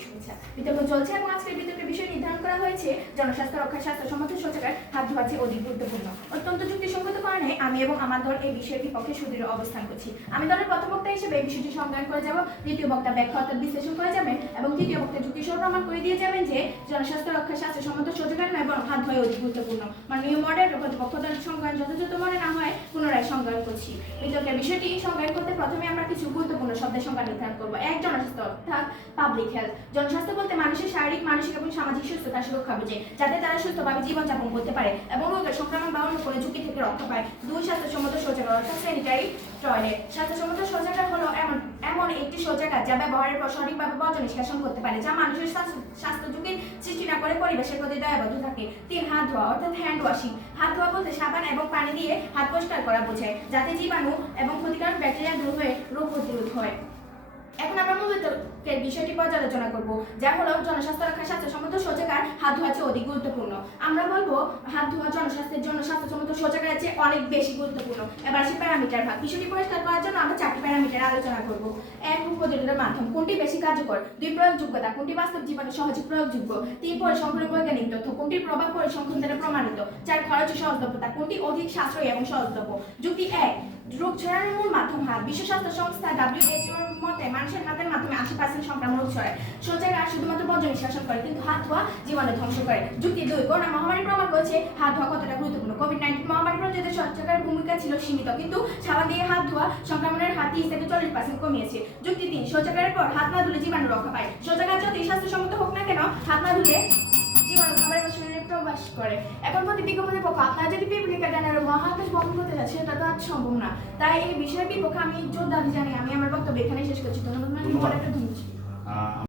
আন্তরিক শুভেচ্ছা। বিতর্ক চলছে এবং আজকের বিতর্কের বিষয় নির্ধারণ করা হয়েছে জনস্বাস্থ্য রক্ষায় স্বাস্থ্যসম্মত শৌচাগার হাত ধোয়া অধিক গুরুত্বপূর্ণ। অত্যন্ত যুক্তিসঙ্গত কারণে আমি এবং আমার দল এই বিষয়ের বিপক্ষে সুদৃঢ় অবস্থান করছি। আমি দলের প্রথম বক্তা হিসেবে এই বিষয়টি সংজ্ঞান করে যাব, দ্বিতীয় বক্তা ব্যাখ্যা অর্থাৎ বিশ্লেষণ করে যাবেন এবং তৃতীয় বক্তা যুক্তিসহ প্রমাণ করে দিয়ে যাবেন যে জনস্বাস্থ্য রক্ষায় স্বাস্থ্যসম্মত শৌচাগার নয় বরং হাত ধোয়া অধিক গুরুত্বপূর্ণ। মাননীয় মডারেটর প্রতিপক্ষ দলের সংজ্ঞান যথাযথ মনে না হয় পুনরায় সংজ্ঞান করছি। বিতর্কের বিষয়টি সংজ্ঞান করতে প্রথমে আমরা কিছু গুরুত্বপূর্ণ শব্দের সংজ্ঞা নির্ধারণ করব। এক, জনস্বাস্থ্য অর্থাৎ পাবলিক হেলথ। জনস্বাস্থ্য বলতে মানুষের শারীরিক, মানসিক এবং সামাজিক সুস্থতা সুরক্ষা বোঝে, যাতে তারা সুস্থভাবে জীবনযাপন করতে পারে এবং রোগের সংক্রমণ বা অন্য কোনো ঝুঁকি থেকে রক্ষা পায়। দুই, স্বাস্থ্যসম্মত শৌচাগার অর্থাৎ স্যানিটারি টয়লেট। স্বাস্থ্যসম্মত শৌচাগার হলো এমন একটি শৌচাগার যা ব্যবহারের পর সঠিকভাবে বর্জ্য নিষ্কাশন করতে পারে, যা মানুষের স্বাস্থ্য ঝুঁকির সৃষ্টি না করে পরিবেশের প্রতি দায়বদ্ধ থাকে। তিন, হাত ধোয়া অর্থাৎ হ্যান্ড ওয়াশিং। হাত ধোয়া বলতে সাবান এবং পানি দিয়ে হাত পরিষ্কার করা বোঝায়, যাতে জীবাণু এবং ক্ষতিকারক ব্যাকটেরিয়া দূর হয়ে রোগ প্রতিরোধ হয়। এখন আমরা মূল বিতর্কের বিষয়টি পর্যালোচনা করব, যা হলো জনস্বাস্থ্য রক্ষায় স্বাস্থ্যসম্মত শৌচাগার হাত ধোয়া অধিক গুরুত্বপূর্ণ। আমরা বলবো হাত ধোয়া জনস্বাস্থ্যের জন্য স্বাস্থ্যসম্মত শৌচাগারের চেয়ে অনেক বেশি গুরুত্বপূর্ণ। এবার আসি প্যারামিটার ভাগ। বিষয়টি পরিষ্কার করার জন্য আমরা 4টি প্যারামিটার আলোচনা করব। এক, উপযোগিতার মাধ্যম, কোনটি বেশি কার্যকর। 2, প্রয়োগযোগ্যতা, কোনটি বাস্তব জীবনে সহজে প্রয়োগযোগ্য। 3, পরিসংখ্যান বৈজ্ঞানিক তথ্য, কোনটির প্রভাব পরিসংখ্যান দ্বারা প্রমাণিত। 4, খরচ ও সহজলভ্যতা, কোনটি অধিক সাশ্রয়ী এবং সহজলভ্য। যুক্তি 1, রোগ ছড়ানোর মূল মাধ্যম হাত। বিশ্ব স্বাস্থ্য সংস্থা WHO এর মতে মানুষের হাতের মাধ্যমে 80% সংক্রামক রোগ ছড়ায়। শৌচাগার শুধুমাত্র বর্জ্য নিষ্কাশন করে, কিন্তু হাত ধোয়া জীবাণু ধ্বংস করে। যুক্তি 2, করোনা মহামারী প্রমাণ করেছে হাত ধোয়া কতটা গুরুত্বপূর্ণ। কোভিড-19 মহামারী প্রতিরোধে শৌচাগারের ভূমিকা ছিল সীমিত, কিন্তু সাবান দিয়ে হাত ধোয়া সংক্রমণের হার 30 থেকে 40% কমিয়েছে। যুক্তি 3, শৌচাগারের পর হাত না ধুলে জীবাণু রক্ষা পায়। শৌচাগার যতই স্বাস্থ্যসম্মত হোক না কেন, হাত না ধুলে জীবাণু খাবারের বা শরীরে প্রবেশ করে। এখন বিজ্ঞাপনের পক্ষ আপনারা যদি পিপিলিকা ডানার মহাকাশ বহন করতে যাচ্ছে, সেটা তো আজ সম্ভব না। তাই এই বিষয়ের বিপক্ষে আমি জোর দাবি জানি। আমি আমার বক্তব্য এখানে শেষ করছি। ধন্যবাদ।